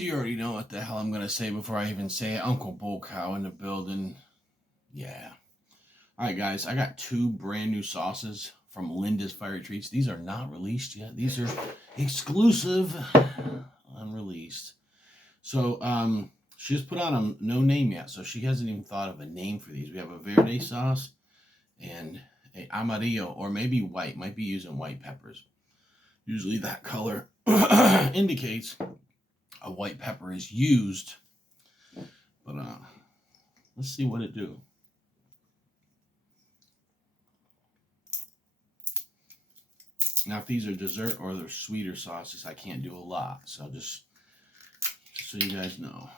And you already know what the hell I'm going to say before I even say it. Uncle BullCow in the building. Yeah. All right, guys. I got 2 brand new sauces from Linda's Fiery Treats. These are not released yet. These are exclusive, unreleased. So, she just put on a no name yet. So she hasn't even thought of a name for these. We have a verde sauce and a amarillo, or maybe white. Might be using white peppers. Usually that color indicates a white pepper is used, but let's see what it do. Now, if these are dessert or they're sweeter sauces, I can't do a lot. So just so you guys know,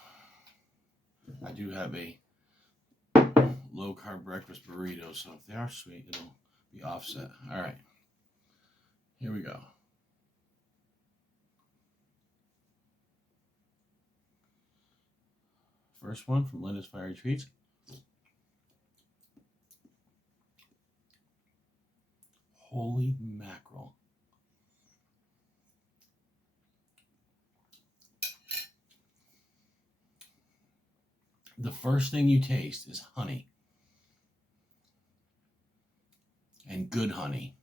I do have a low carb breakfast burrito. So if they are sweet, it'll be offset. All right, here we go. First one from Linda's Fiery Treats. Holy mackerel. The first thing you taste is honey. And good honey.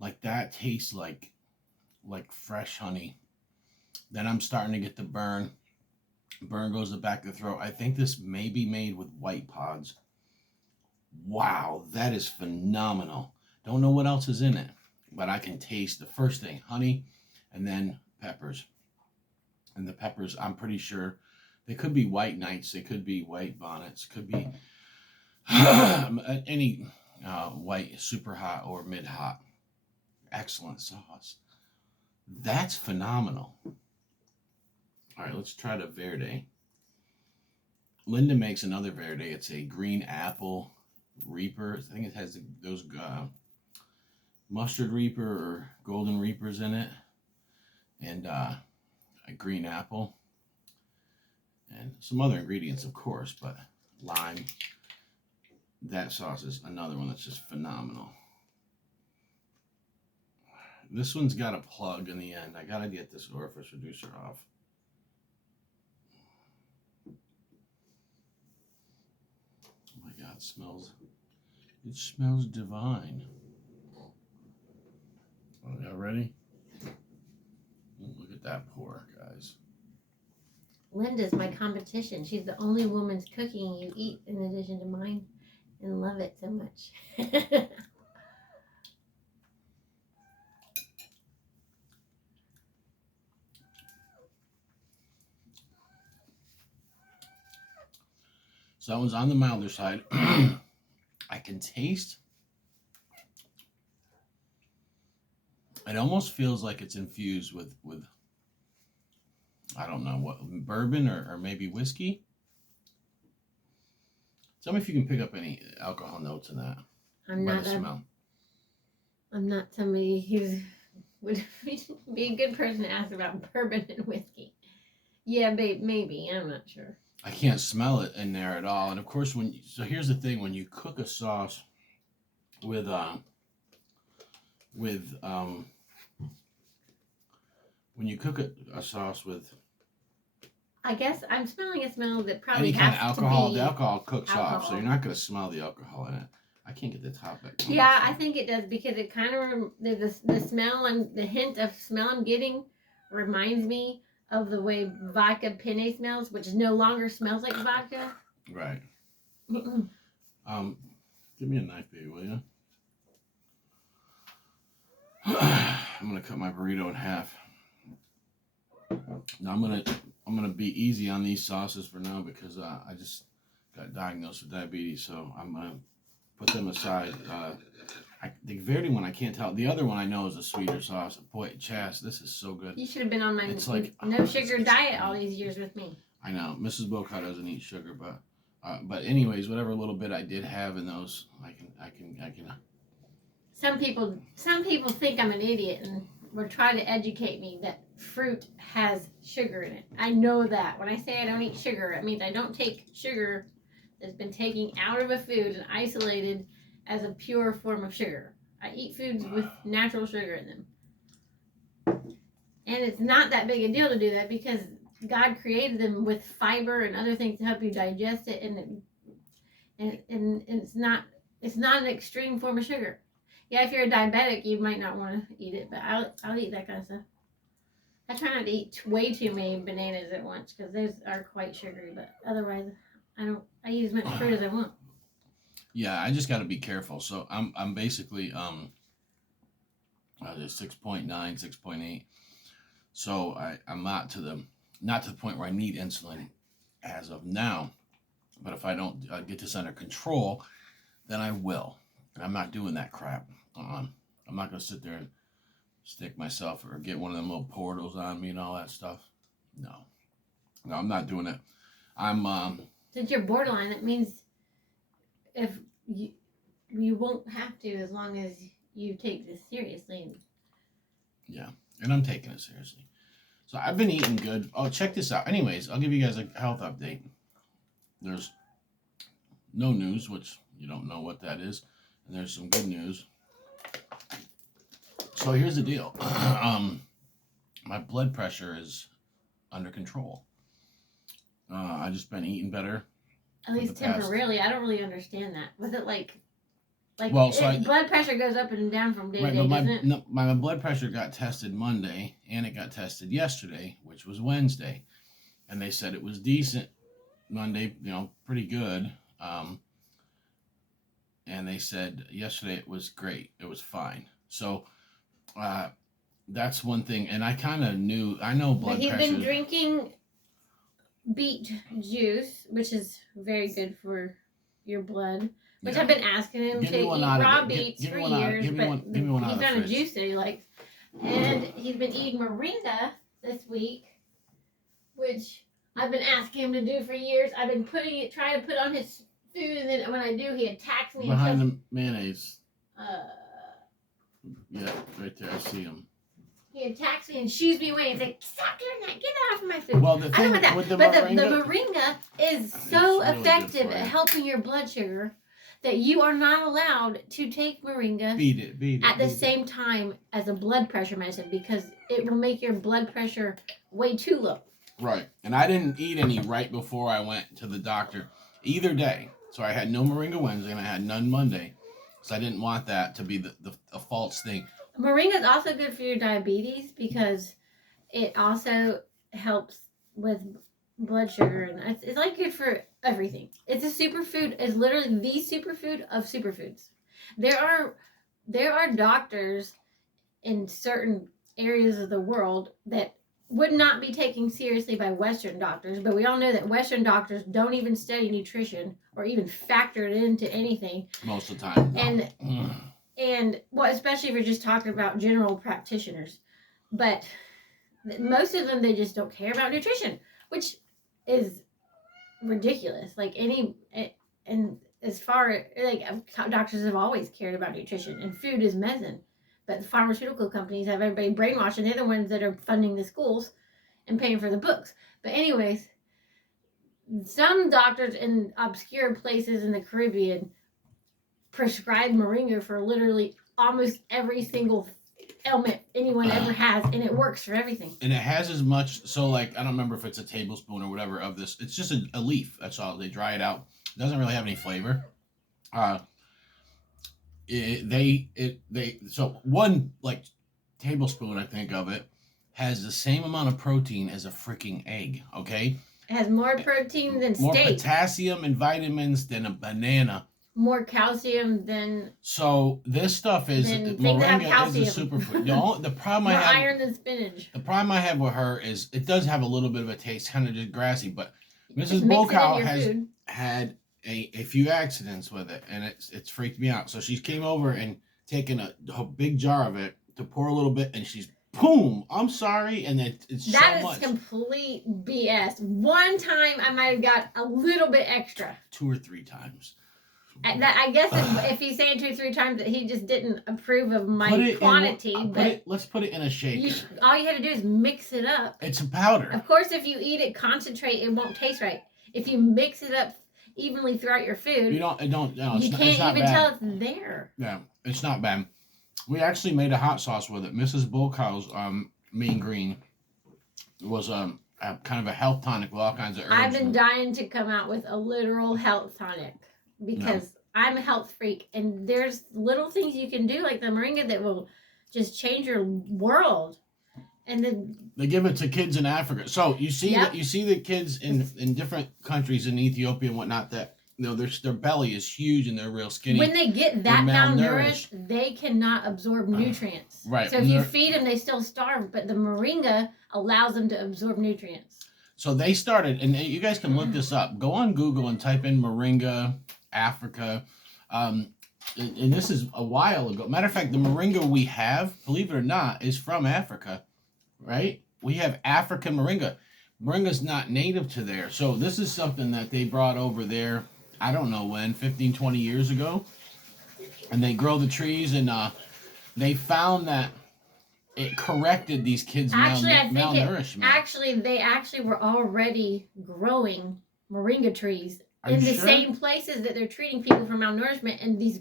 Like that tastes like fresh honey. Then I'm starting to get the burn. Burn goes the back of the throat. I think this may be made with white pods. Wow, that is phenomenal. Don't know what else is in it, but I can taste the first thing, honey, and then peppers. And the peppers, I'm pretty sure, they could be white knights, they could be white bonnets, could be any white, super hot or mid hot. Excellent sauce. That's phenomenal. All right, let's try the verde. Linda makes another verde. It's a green apple reaper. I think it has those mustard reaper or golden reapers in it, and a green apple, and some other ingredients, of course, but lime. That sauce is another one that's just phenomenal. This one's got a plug in the end. I gotta get this orifice reducer off. Oh my God, it smells divine. Oh, y'all ready? Look at that pour, guys. Linda's my competition. She's the only woman's cooking you eat in addition to mine, and love it so much. So that one's on the milder side. I can taste. It almost feels like it's infused with I don't know what, bourbon or maybe whiskey. Tell me if you can pick up any alcohol notes in that. I'm not somebody who would be a good person to ask about bourbon and whiskey. Yeah, babe, maybe. I'm not sure. I can't smell it in there at all. And of course, so here's the thing: when you cook a sauce with when you cook a sauce with, I guess I'm smelling a smell that probably any has kind of alcohol. to be The alcohol cooks alcohol. off, so you're not going to smell the alcohol in it. I can't get the top back. Yeah, I think it does, because it kind of the smell and the hint of smell I'm getting reminds me of the way vodka penne smells, which no longer smells like vodka. Right. Mm-mm. Give me a knife, baby, will you? I'm gonna cut my burrito in half. Now I'm gonna be easy on these sauces for now, because I just got diagnosed with diabetes, so I'm gonna put them aside. The Verde one I can't tell. The other one I know is a sweeter sauce. Boy, Chas, this is so good. You should have been on my It's like, no sugar diet all these years with me. I know Mrs. BullCow doesn't eat sugar, but anyways, whatever little bit I did have in those, I can. Some people think I'm an idiot and will try to educate me that fruit has sugar in it. I know that. When I say I don't eat sugar, it means I don't take sugar that's been taken out of a food and isolated as a pure form of sugar. I eat foods with natural sugar in them. And it's not that big a deal to do that because God created them with fiber and other things to help you digest it, and it's not an extreme form of sugar. Yeah, if you're a diabetic, you might not want to eat it, but I'll eat that kind of stuff. I try not to eat way too many bananas at once because those are quite sugary. But otherwise, I eat as much fruit as I want. Yeah, I just got to be careful. So I'm basically 6.9, 6.8. So I'm not to the point where I need insulin as of now. But if I don't get this under control, then I will. And I'm not doing that crap. I'm not going to sit there and stick myself or get one of them little portals on me and all that stuff. No, I'm not doing it. Since you're borderline, that means if you won't have to as long as you take this seriously. Yeah, and I'm taking it seriously. So I've been eating good. Oh, check this out. Anyways, I'll give you guys a health update. There's no news, which you don't know what that is. And there's some good news. So here's the deal. My blood pressure is under control. I just been eating better. At least temporarily. I don't really understand that. Was it like well, so blood pressure goes up and down from day to day, but doesn't it? No, my blood pressure got tested Monday, and it got tested yesterday, which was Wednesday. And they said it was decent. Monday, pretty good. And they said yesterday it was great. It was fine. So that's one thing. And I kind of knew, I know blood pressure. He's been drinking beet juice, which is very good for your blood. Which I've been asking him to eat raw beets for years, but he's found a juice that he likes. And he's been eating moringa this week, which I've been asking him to do for years. I've been trying to put on his food, and then when I do, he attacks me. Behind the mayonnaise. Yeah, right there. I see him. He attacks me and shoos me away and says, "Stop doing that! Get that off of my food!" Well, the thing with the moringa is so really effective at helping your blood sugar that you are not allowed to take moringa at the same time as a blood pressure medicine because it will make your blood pressure way too low. Right. And I didn't eat any right before I went to the doctor either day. So I had no moringa Wednesday and I had none Monday. So I didn't want that to be a false thing. Moringa is also good for your diabetes because it also helps with blood sugar, and it's like good for everything. It's a superfood. It's literally the superfood of superfoods. There are doctors in certain areas of the world that would not be taken seriously by Western doctors, but we all know that Western doctors don't even study nutrition or even factor it into anything most of the time. And well, especially if you're just talking about general practitioners, but most of them, they just don't care about nutrition, which is ridiculous. And as far doctors have always cared about nutrition, and food is medicine, but the pharmaceutical companies have everybody brainwashed, and they're the ones that are funding the schools and paying for the books. But anyways, some doctors in obscure places in the Caribbean prescribe moringa for literally almost every single ailment anyone ever has, and it works for everything. And it has as much, so I don't remember if it's a tablespoon or whatever of this. It's just a leaf. That's all. They dry it out. It doesn't really have any flavor. So one tablespoon, I think, of it has the same amount of protein as a freaking egg. Okay. It has more protein than more steak. More potassium and vitamins than a banana. More calcium than. So this stuff is moringa is a superfood. The problem I have. More iron than spinach. The problem I have with her is it does have a little bit of a taste, kind of just grassy. But Mrs. BullCow has had a few accidents with it, and it's freaked me out. So she came over and taken a big jar of it to pour a little bit, and she's boom. I'm sorry, and it's that so much. That is complete BS. One time I might have got a little bit extra. 2 or 3 times. I guess if he's saying 2 or 3 times that he just didn't approve of my quantity. Let's put it in a shaker. All you have to do is mix it up. It's a powder. Of course, if you eat it concentrate, it won't taste right. If you mix it up evenly throughout your food, you can't even tell it's there. Yeah, it's not bad. We actually made a hot sauce with it. Mrs. BullCow's Mean Green. It was a kind of a health tonic with all kinds of herbs. I've been dying to come out with a literal health tonic because I'm a health freak, and there's little things you can do like the moringa that will just change your world. And then they give it to kids in Africa. So you see Yep. that the kids in different countries in Ethiopia and whatnot that their belly is huge and they're real skinny. when they get that malnourished, they cannot absorb nutrients. Right. So if you feed them, they still starve, but the moringa allows them to absorb nutrients. So they started, and you guys can look this up. Go on Google and type in moringa Africa. And this is a while ago. Matter of fact, the moringa we have, believe it or not, is from Africa, right? We have African moringa. Moringa's not native to there. So this is something that they brought over there, I don't know when, 15, 20 years ago. And they grow the trees, and they found that it corrected these kids' malnourishment. They actually were already growing moringa trees in the same places that they're treating people for malnourishment, and these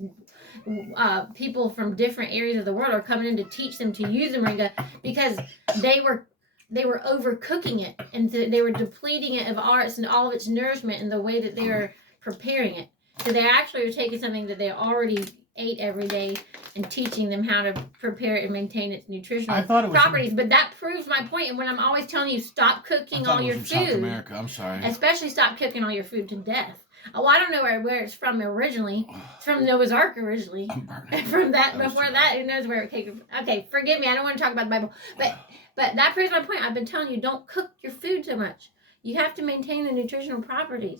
people from different areas of the world are coming in to teach them to use the moringa because they were overcooking it, and they were depleting it of all of its nourishment in the way that they were preparing it. So they actually are taking something that they already ate every day and teaching them how to prepare it and maintain its nutritional properties. But that proves my point. And when I'm always telling you, stop cooking all your food. South America. I'm sorry. Especially stop cooking all your food to death. Oh, I don't know where it's from originally. It's from Noah's Ark originally. From that before that, who knows where it came from? Okay, forgive me. I don't want to talk about the Bible. But that proves my point. I've been telling you, don't cook your food so much. You have to maintain the nutritional properties.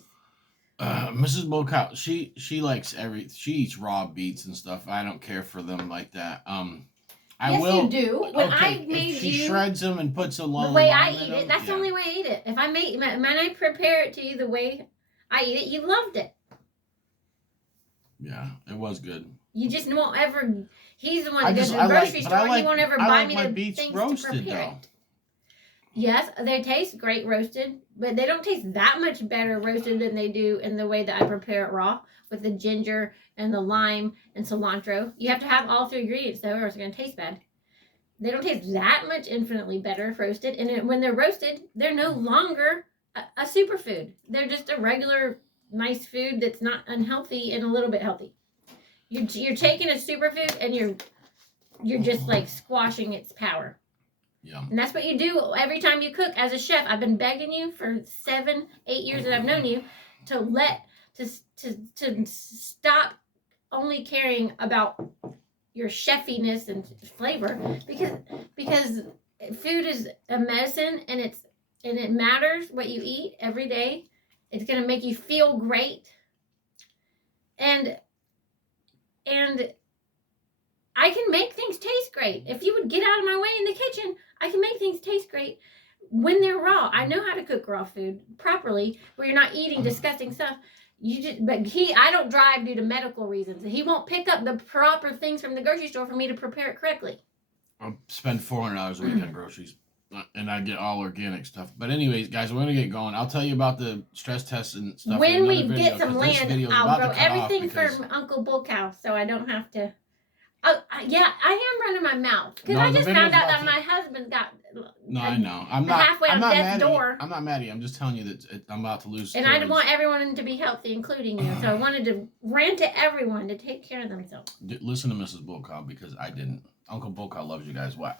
Mrs. BullCow, she likes she eats raw beets and stuff. I don't care for them like that. You do. When I made she shreds them and puts a the way I eat it. That's the only way I eat it. If I when I prepare it to you the way I eat it, you loved it. Yeah, it was good. You just won't ever. He's the one that goes to the grocery store. And he won't ever buy me the things to prepare it. Yes, they taste great roasted, but they don't taste that much better roasted than they do in the way that I prepare it raw with the ginger and the lime and cilantro. You have to have all three ingredients though, or it's going to taste bad. They don't taste that much infinitely better if roasted, and when they're roasted, they're no longer a superfood. They're just a regular nice food that's not unhealthy and a little bit healthy. You're taking a superfood and you're just like squashing its power. Yeah. And that's what you do every time you cook as a chef. I've been begging you for 7-8 years that I've known you to stop only caring about your chefiness and flavor because food is a medicine and it matters what you eat every day. It's going to make you feel great. And I can make things taste great. If you would get out of my way in the kitchen, I can make things taste great when they're raw. I know how to cook raw food properly where you're not eating disgusting stuff. I don't drive due to medical reasons. He won't pick up the proper things from the grocery store for me to prepare it correctly. I spend $400 a week on groceries, and I get all organic stuff. But anyways, guys, we're gonna get going. I'll tell you about the stress tests and stuff. When we get some land, I'll grow everything for Uncle BullCow, so I don't have to. Oh, yeah, I am running my mouth because I just found out that my husband got. No, I know. I'm not halfway I'm out not death's door. I'm not mad at you. I'm just telling you that I'm about to lose. And I want everyone to be healthy, including you. So I wanted to rant to everyone to take care of themselves. Listen to Mrs. BullCow because I didn't. Uncle BullCow loves you guys. What?